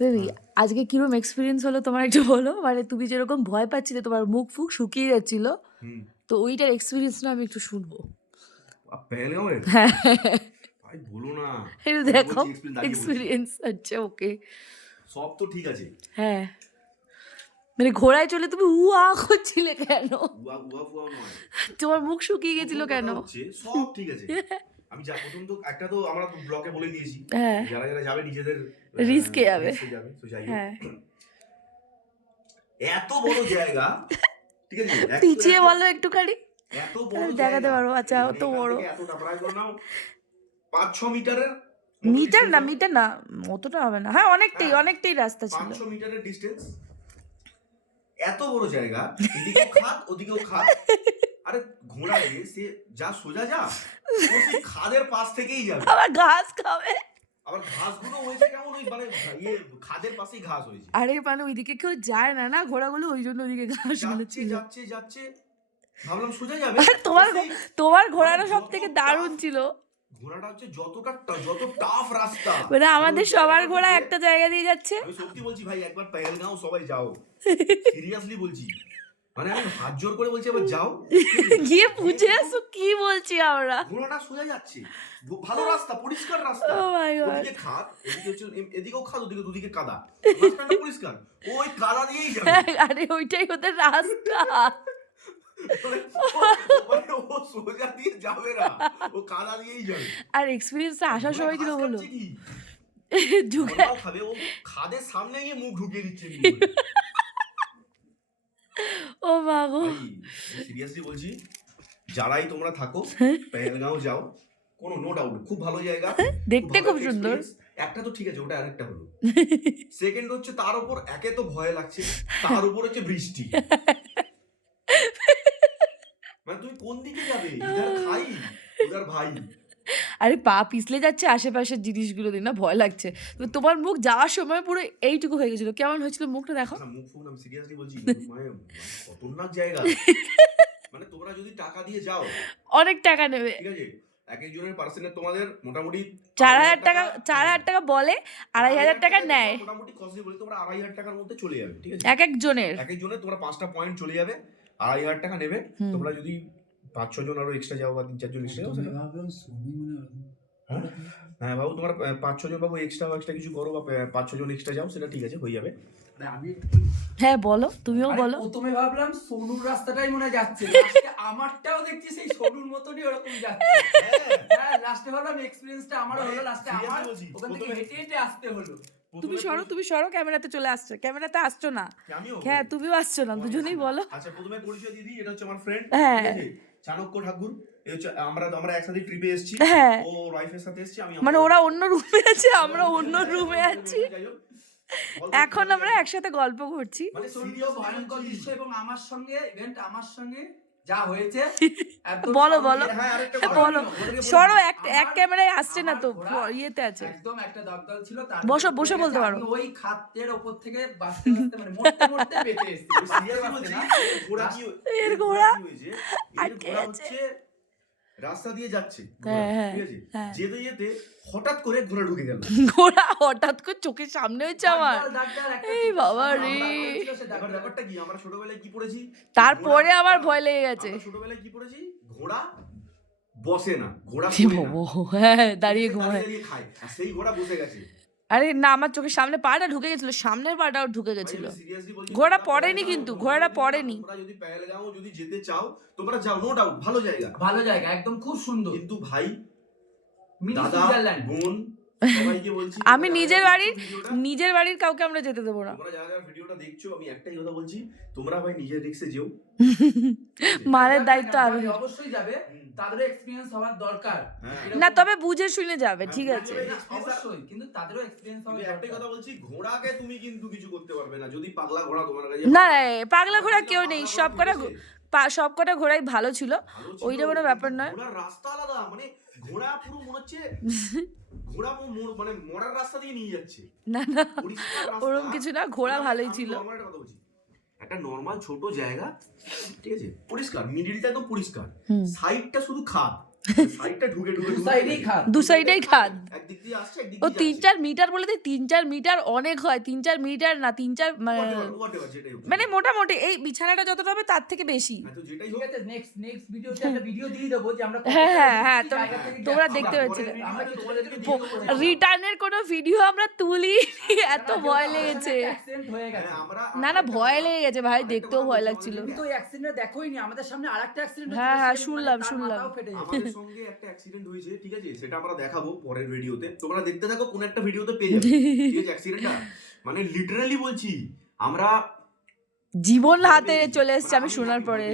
Baby আজকে কিরম experience হলো তোমার একটু বলো? মানে তুমি যেরকম ভয় পাচ্ছিলে তোমার মুখ ফুক শুকিয়ে যাচ্ছিল তো ওইটার এক্সপিরিয়েন্সটা আমি একটু শুনব। হ্যাঁ। ভাই বলো না। একটু দেখো। এক্সপিরিয়েন্স আচ্ছা ওকে সব তো ঠিক আছে। হ্যাঁ। মানে ঘোড়ায় চলে তুমি করছিলে কেন? তোমার মুখ শুকিয়ে গেছিল কেন? সব ঠিক আছে। আমি যা প্রথম তো একটা তো আমরা ব্লকে বলে দিয়েছি। হ্যাঁ। যারা যারা যাবে নিজেদের এ যাবে। হ্যাঁ। এত বড় জায়গা ঠিক আছে? পিছিয়ে এত- বলো একটুখানি। এত বড় দেখাতে। পারব, আচ্ছা, অত বড়। এতটা প্রায় নাও পাঁচ ছ মিটারের মিটার না মিটার না অতটা হবে না। হ্যাঁ অনেকটাই হ্যাঁ, অনেকটাই রাস্তা ছিল। পাঁচশো মিটারের ডিস্টেন্স এত বড় জায়গা এদিকেও খাদ ওদিকেও খাদ। আরে ঘোড়া দিয়ে সে যা সোজা যা খাদের পাশ থেকেই যাবে। আবার ঘাস খাবে। আবার ঘাসগুলো হয়েছে কেমন? ওই মানে ইয়ে খাদের পাশেই ঘাস হয়েছে। আরে মানে ওইদিকে কেউ যায় না না ঘোড়াগুলো? ওই জন্য ওইদিকে ঘাসগুলো যাচ্ছে যাচ্ছে যাচ্ছে। ভাবলাম সোজা যাবে। তোমার তোমার ঘোড়াটা সব থেকে দারুণ ছিল। ঘোড়াটা হচ্ছে যতটা যত টাফ রাস্তা। মানে আমাদের সবার ঘোড়া একটা জায়গা দিয়ে যাচ্ছে। আমি সত্যি বলছি ভাই একবার পেহেলগাঁও সবাই যাও। সিরিয়াসলি বলছি। মানে আমি হাত জোর করে বলছি এবার যাও। গিয়ে বুঝে আসো কি বলছি আমরা? ঘোড়াটা সোজা যাচ্ছে। ভালো রাস্তা পরিষ্কার রাস্তা। Oh. ওদিকে খাদ এদিকে হচ্ছে এদিকেও খাদ ওদিকে দুদিকে কাদা। মাঝখানটা পরিষ্কার। ওই কাদা দিয়েই যাবে। আরে ওইটাই ওদের রাস্তা। মানে ও- মানে ও সোজা দিয়ে যাবে না। ও কাদা দিয়েই আর এক্সপিরিয়েন্সটা আসার সময় কীরকম হলো খাদের সামনে গিয়ে মুখ ঢুকিয়ে দিচ্ছে। গো সিরিয়াসলি বলছি যারাই তোমরা থাকো। পেহেলগাঁও যাও কোনো নো ডাউট খুব ভালো জায়গা দেখতে খুব একটা সুন্দর। একটা তো ঠিক আছে ওটা আরেকটা হলো। সেকেন্ড হচ্ছে তার উপর একে তো ভয় লাগছে তার উপর হচ্ছে বৃষ্টি। মানে তুমি কোন দিকে যাবে? ইধার খাই উধার ভাই। আরে পা পিছলে যাচ্ছে আশেপাশের জিনিসগুলো দিয়ে না ভয় লাগছে। তো তোমার মুখ যাওয়ার সময় পুরো এইটুকু হয়ে গেছিল। কেমন হয়েছিল মুখটা দেখো? মানে জায়গা। মানে তোমরা যদি টাকা দিয়ে যাও অনেক টাকা নেবে। ঠিক আছে? এক একজনের পার্সেন্টে তোমাদের মোটামুটি চার হাজার টাকা চার হাজার টাকা বলে আড়াই হাজার টাকা নেয়। মোটামুটি কস্টলি বলে তোমরা আড়াই হাজার টাকার মধ্যে চলে যাবে ঠিক আছে? এক একজনের। এক একজনের তোমরা পাঁচটা পয়েন্ট চলে যাবে আড়াই হাজার টাকা নেবে। তোমরা যদি পাঁচ ছ জন আরও এক্সট্রা যাও বা তিন চারজন এক্সট্রা মনে হয়। হ্যাঁ? হ্যাঁ বাবু তোমার পাঁচ ছ জন বাবু এক্সট্রা এক্সট্রা কিছু করো বা পাঁচ ছ জন এক্সট্রা যাও সেটা ঠিক আছে হয়ে যাবে। হ্যাঁ বলো তুমিও বলো। প্রথমে ভাবলাম সোনুর রাস্তাটাই মনে যাচ্ছে আমারটাও দেখছি সেই সোনুর মতনই ওরকম যাচ্ছে। হ্যাঁ। লাস্টে ভাবলাম এক্সপেরিয়েন্সটা আমারও হলো লাস্টে আমার ওখান থেকে হেঁটে হেঁটে আসতে হলো। তুমি সরো তুমি সরো ক্যামেরাতে চলে আসছো। ক্যামেরাতে আসছো না। হ্যাঁ তুমিও আসছো না দুজনেই বলো। আচ্ছা প্রথমে পরিচয় দিদি এটা হচ্ছে আমার ফ্রেন্ড হ্যাঁ। চাণক্য ঠাকুর আমরা আমরা একসাথে ট্রিপে এসেছি। হ্যাঁ। ও ওয়াইফের সাথে এসেছি আমি মানে ওরা অন্য রুমে আছে আমরা অন্য রুমে আছি। এখন আমরা একসাথে গল্প করছি। মানে প্রচণ্ড ভয়ঙ্কর দৃশ্য এবং আমার সঙ্গে ইভেন্ট আমার সঙ্গে যা হয়েছে বলো, বলো। হ্যাঁ বলো। সরো এক এক ক্যামেরায় আসছে না তো ইয়েতে আছে। একদম একটা দগদগ ছিল বসো, বসে বলতে। পারো। ওই খাতের ওপর থেকে বাঁচতে মানে মরতে মরতে বেঁচে এসেছি। এর ঘোড়া ঘোড়া আটকে ঘোড়া রাস্তা দিয়ে যাচ্ছে। হ্যাঁ, ঘোড়া, হ্যাঁ, ঠিক আছে? হ্যাঁ। যেতে যেতে হঠাৎ করে ঘোড়া ঢুকে গেল। ঘোড়া হঠাৎ করে চোখের সামনে হচ্ছে আমার। এই বাবা রে। ব্যাপারটা কি? আমরা ছোটবেলায় কি পড়েছি? তারপরে ঘোড়া- আমার ভয় লেগে গেছে। ছোটবেলায় কি পড়েছি? ঘোড়া বসে না ঘোড়া হ্যাঁ দাঁড়িয়ে ঘুমায়। খায় আর সেই ঘোড়া বসে গেছে। আরে না আমার চোখের সামনে পাটা ঢুকে গেছিল সামনের পাটাও ঢুকে গেছিল। ঘোড়া পড়েনি কিন্তু, ঘোড়াটা পড়েনি। যদি যাও যদি যেতে চাও তোমরা যাও নো ডাউট ভালো জায়গা। ভালো জায়গা একদম খুব সুন্দর। কিন্তু ভাই মিনি দাদা সুইজারল্যান্ড। বোন আমি নিজের বাড়ির নিজের বাড়ির কাউকে আমরা যেতে দেবো না। তোমরা যারা যারা ভিডিওটা দেখছ আমি একটাই কথা বলছি তোমরা ভাই নিজের রিক্সে যেও। দায়িত্ব আমি অবশ্যই যাবে। তাদেরও এক্সপিরিয়েন্স হওয়ার দরকার। হ্যাঁ। না তবে বুঝে শুনে যাবে ঠিক হ্যাঁ, আছে। না, অবশ্যই কিন্তু তাদেরও এক্সপিরিয়েন্স হওয়ার একটাই কথা বলছি ঘোড়াকে তুমি কিন্তু কিছু করতে পারবে না যদি পাগলা ঘোড়া তোমার কাছে না পাগলা ঘোড়া কেউ নেই সব কটা সব কটা ঘোড়াই ভালো ছিল ওইটা কোনো ব্যাপার নয়। রাস্তা আলাদা মানে ঘোড়া পুরো মনে হচ্ছে ঘোড়া মানে মরার রাস্তা দিয়ে নিয়ে যাচ্ছে। না না পরিষ্কার কিছু না, ঘোড়া ভালোই ছিল। কথা বলছি। একটা নর্মাল ছোট জায়গা ঠিক আছে? পরিষ্কার মিডিলটা একদম পরিষ্কার। সাইড সাইডটা শুধু খাদ। ঢুকে দু সাইডেই খাদ। ও তিন চার মিটার বলে দিই তিন চার মিটার অনেক হয় তিন চার মিটার না তিন চার মানে। মানে মোটামুটি এই বিছানাটা যতটা হবে তার থেকে বেশি হ্যাঁ, তো যেটাই ঠিক হোক আছে নেক্সট নেক্সট ভিডিওতে একটা ভিডিও দিয়ে দেবো যে আমরা হ্যাঁ, হ্যাঁ, হ্যাঁ, তোমরা-। দেখতে পাচ্ছিলে। রিটার্নের কোনো ভিডিও আমরা তুলি এত ভয় লেগেছে না না ভয় লেগে গেছে ভাই দেখতেও ভয় লাগছিল আমাদের অ্যাক্সিডেন্ট দেখোইনি আমাদের সামনে আরেকটা অ্যাক্সিডেন্ট হ্যাঁ, হ্যাঁ, শুনলাম, শুনলাম। সঙ্গে একটা অ্যাক্সিডেন্ট হয়েছে ঠিক আছে? সেটা আমরা দেখাবো পরের ভিডিওতে তোমরা দেখতে থাকো কোন একটা ভিডিওতে পেয়ে যাবে। ঠিক আছে অ্যাক্সিডেন্টটা মানে লিটারালি বলছি আমরা জীবন হাতে চলে এসছে আমি শোনার পরে।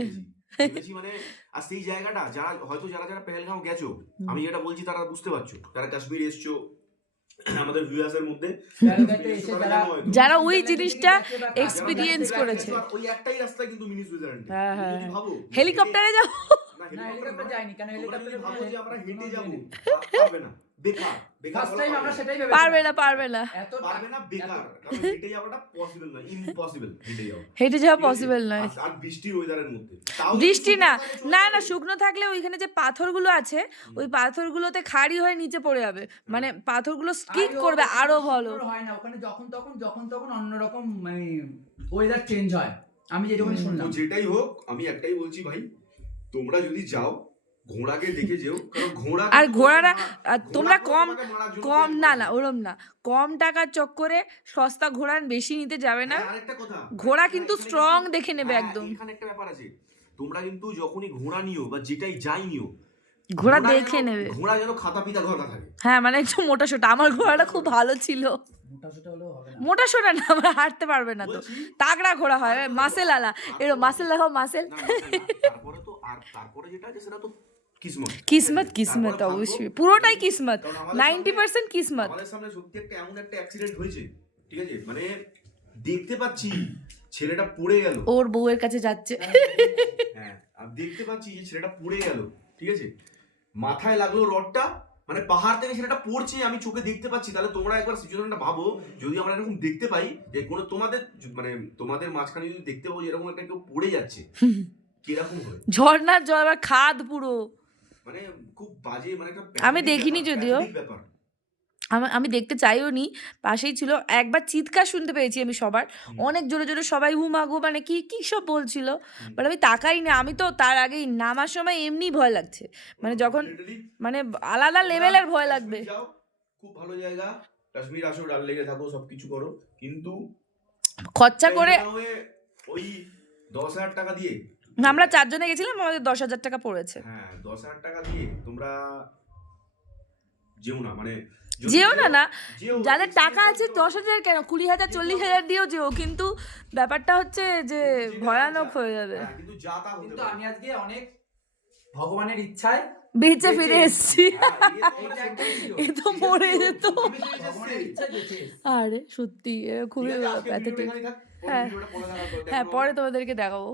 মানে আর সেই জায়গাটা যারা হয়তো যারা যারা পেহেলগাঁও গেছো আমি যেটা বলছি তারা বুঝতে পারছ। যারা কাশ্মীর এসছো আমাদের ভিউয়ার্সের মধ্যে যারা ওই জিনিসটা experience করেছে। ওই একটাই রাস্তা কিন্তু মিনি সুইজারল্যান্ড। হ্যাঁ, হ্যাঁ, যদি ভাবো যে হেলিকপ্টারে যাও হেলিকপ্টার যায়নি, কেন? হেলিকপ্টারে আমরা হেঁটে কোনো পারবে না বেকার। বেকার টাইম আমরা সেটাই ভেবেছিলাম। পারবে না পারবে না। এত পারবে না বেকার। কারণ হেঁটে যাওয়াটা পসিবল না ইম্পসিবল হেঁটে যাওয়া। হেঁটে যাওয়া পসিবল নয়। আর- আর বৃষ্টির ওয়েদারের মধ্যে। বৃষ্টি না। না না শুকনো থাকলে ওইখানে যে পাথরগুলো আছে ওই পাথরগুলোতে খাড়ি হয়ে নিচে পড়ে যাবে। মানে পাথরগুলো স্কিপ করবে আরও ভালো। হয় না। ওখানে যখন তখন যখন তখন অন্যরকম মানে ওয়েদার চেঞ্জ হয়। আমি হুম। শুনলাম। যেটাই হোক আমি একটাই বলছি ভাই তোমরা যদি যাও ঘোড়াকে দেখে যেও কারণ ঘোড়া আর তোমার- আর ঘোড়া তোমরা কম কম না না ওরম না। কম টাকার চক্করে সস্তা ঘোড়া বেশি নিতে যাবে না। হ্যাঁ, ঘোড়া কিন্তু স্ট্রং দেখে নেবে হ্যাঁ, একদম। এখানে একটা ব্যাপার আছে। তোমরা কিন্তু যখনই ঘোড়া নিও বা যেটাই যাই নিও ঘোড়া দেখে নেবে। ঘোড়া যেন খাতা পিতা ঘটা থাকে। হ্যাঁ মানে একটু মোটা সোটা আমার ঘোড়াটা খুব ভালো ছিল। মোটা সোটা না। মোটা সোটা না আমরা হাঁটতে পারবে না তো। তাগড়া ঘোড়া হয় মাসেল আলা। এরো মাসেল লাগাও মাসেল। তারপরে তো আর তারপরে যেটা আছে সেটা তো কিসমত। কিসমত কিসমত অবশ্যই। পুরোটাই কিসমত। নাইনটি পার্সেন্ট কিসমত। আমাদের সামনে সত্যি একটা এমন একটা অ্যাক্সিডেন্ট হয়েছে ঠিক আছে? মানে দেখতে পাচ্ছি ছেলেটা পড়ে গেল। ওর বউয়ের কাছে যাচ্ছে। হ্যাঁ আর দেখতে পাচ্ছি যে ছেলেটা পড়ে গেল ঠিক আছে? মাথায় লাগল রডটা মানে পাহাড় থেকে ছেলেটা পড়ছে আমি চোখে দেখতে পাচ্ছি। তাহলে তোমরা একবার সিচুয়েশনটা ভাবো যদি আমরা এরকম দেখতে পাই যে কোনো তোমাদের মানে তোমাদের মাঝখানে যদি দেখতে পাবো যে এরকম একটা কেউ পড়ে যাচ্ছে কীরকম ঝর্ণার জল আর খাদ পুরো। মানে খুব বাজে মানে একটা আমি দেখিনি যদিও। ব্যাপার। আমি আমি দেখতে চাইও নি পাশেই ছিল। একবার চিৎকার শুনতে পেয়েছি আমি সবার। অনেক জোরে জোরে সবাই হু হুমাগো মানে কি কি সব বলছিল। বাট আমি তাকাই না আমি তো তার আগেই নামার সময় এমনি ভয় লাগছে। মানে যখন মানে আলাদা লেভেলের ভয় লাগবে। খুব ভালো জায়গা। কাশ্মীর আসো ডাল লেগে থাকো সবকিছু করো। কিন্তু খরচা করে ওই দশ হাজার টাকা দিয়ে আমরা চারজনে গেছিলাম আমাদের দশ হাজার টাকা পড়েছে। হ্যাঁ দশ হাজার টাকা দিয়ে তোমরা যেও না মানে যেও না না। যাদের টাকা আছে দশ হাজার কেন? কুড়ি হাজার চল্লিশ হাজার দিয়েও যেও কিন্তু ব্যাপারটা হচ্ছে যে ভয়ানক হয়ে যাবে। হ্যাঁ, কিন্তু যা তা কিন্তু আমি আজকে অনেক ভগবানের ইচ্ছায় বেঁচে ফিরে এসছি। হ্যাঁ। এ তো মরে যেত। আরে সত্যি খুবই প্যাথেটিক হ্যাঁ। পরে হ্যাঁ পরে তোমাদেরকে দেখাবো।